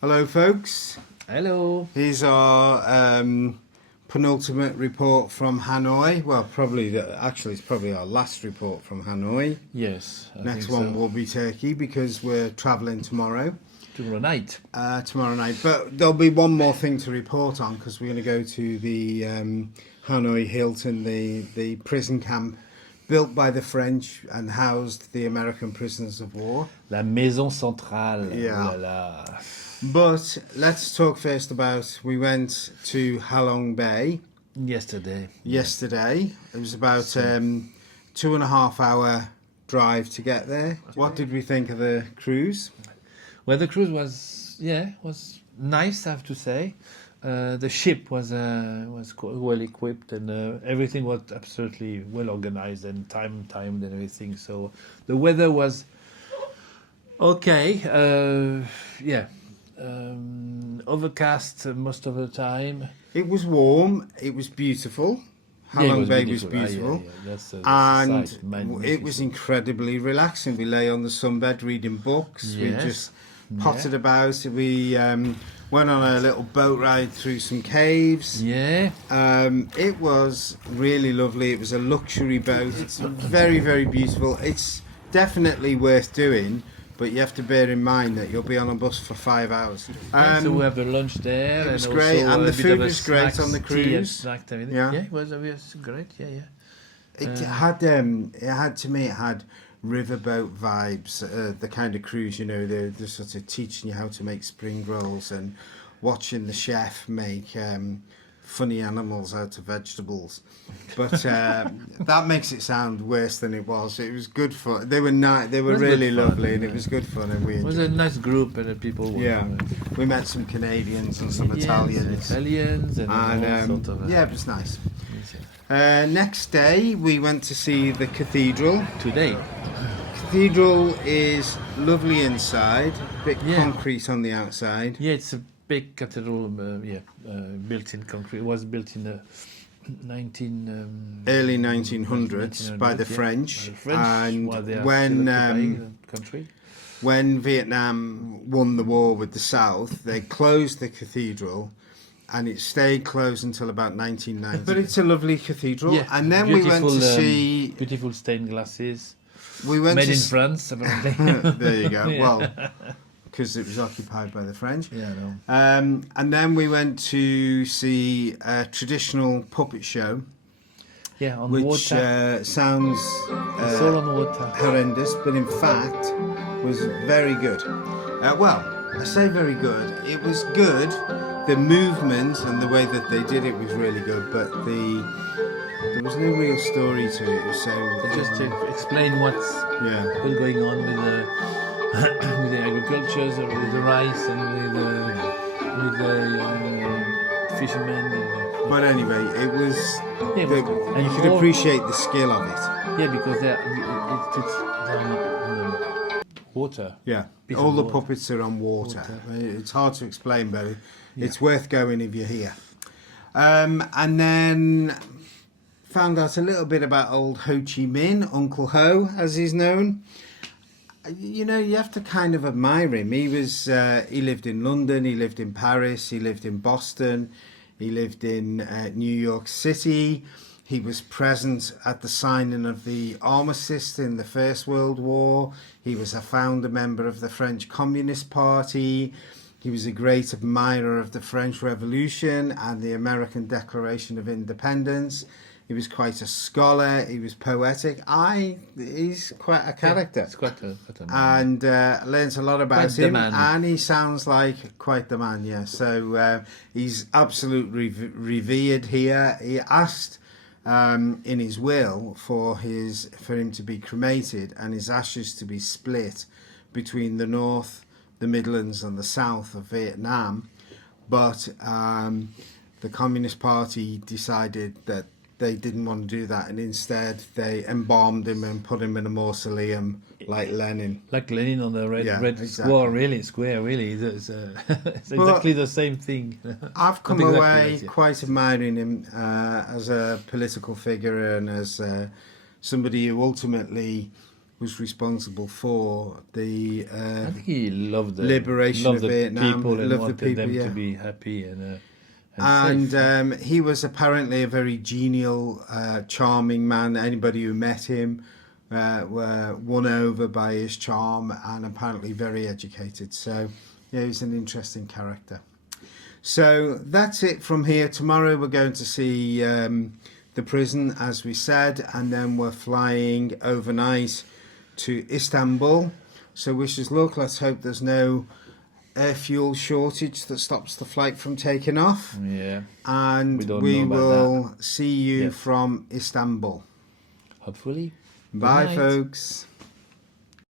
Hello, folks. Hello. Here's our penultimate report from Hanoi. Well, actually, it's probably our last report from Hanoi. Yes. Next one will be Turkey because we're travelling tomorrow. Tomorrow night. Tomorrow night. But there'll be one more thing to report on because we're going to go to the Hanoi Hilton, the prison camp built by the French and housed the American prisoners of war. La Maison Centrale. Yeah. Oh là là. But let's talk first about, we went to Halong Bay Yesterday. It was about 2.5 hour drive to get there. What did we think of the cruise? Well, the cruise was nice, I have to say. The ship was well equipped and everything was absolutely well organized and timed and everything. So the weather was okay. Overcast most of the time. It was warm. It was beautiful. Halong Bay was beautiful. That's and sight. it was incredibly relaxing. We lay on the sunbed reading books. Yes. We just potted about. We went on a little boat ride through some caves. Yeah. It was really lovely. It was a luxury boat. It's very, very beautiful. It's definitely worth doing, but you have to bear in mind that you'll be on a bus for 5 hours. So we have the lunch there. It was and great, also and the a bit food of a was great on the snacks, tea and cruise. snack, everything. Yeah. It was great. Yeah. It had riverboat vibes, the kind of cruise, you know, they're sort of teaching you how to make spring rolls and watching the chef make funny animals out of vegetables. But that makes it sound worse than it was. It was good fun. They were really lovely, and it was good fun, and we It was a nice group and the people were we met some Canadians and some Italians and all sort of, it was nice. Next day we went to see the cathedral. Today. Cathedral is lovely inside, a bit concrete on the outside. Yeah, it's a big cathedral, built in concrete. It was built in the early 1900s by the French. And when Vietnam won the war with the South, they closed the cathedral, and it stayed closed until about 1990. But it's a lovely cathedral. Yeah, and then we went to see beautiful stained glasses. We went made in France, apparently. There you go. Yeah. Well, because it was occupied by the French. Yeah, I know. And then we went to see a traditional puppet show. Yeah, on which water. Sounds it's all on water. Horrendous, but in fact was very good. Well, I say very good. It was good. The movement and the way that they did it was really good, but there was no real story to it. It was so just to explain what's going on with the with the agriculture, with the rice, and with the fishermen. But anyway, it was. And you could appreciate the skill of it. Yeah, because it's on water. Yeah, all the puppets are on water. It's hard to explain, but it's worth going if you're here. And then found out a little bit about old Ho Chi Minh, Uncle Ho, as he's known. You know, you have to kind of admire him. He lived in London, he lived in Paris, he lived in Boston, he lived in New York City. He was present at the signing of the armistice in the First World War. He was a founder member of the French Communist Party. He was a great admirer of the French Revolution and the American Declaration of Independence. He was quite a scholar. He was poetic. He's quite a character. It's quite a and learns a lot about him. And he sounds like quite the man. Yeah. So he's absolutely revered here. He asked in his will for him to be cremated and his ashes to be split between the North, the Midlands, and the South of Vietnam. But the Communist Party decided that they didn't want to do that, and instead they embalmed him and put him in a mausoleum like Lenin. Like Lenin on the red square, really. It's exactly the same thing. I've come away quite admiring him as a political figure and as somebody who ultimately was responsible for the I think he loved the liberation of the Vietnam, people and loved the wanted people, them yeah. to be happy and safe. And he was apparently a very genial, charming man. Anybody who met him were won over by his charm, and apparently very educated. So, yeah, he's an interesting character. So that's it from here. Tomorrow we're going to see the prison, as we said, and then we're flying overnight to Istanbul. So wish us luck. Let's hope there's no air fuel shortage that stops the flight from taking off. Yeah. And don't we know about will see you Yes. from Istanbul. Hopefully. Good Bye, night. folks.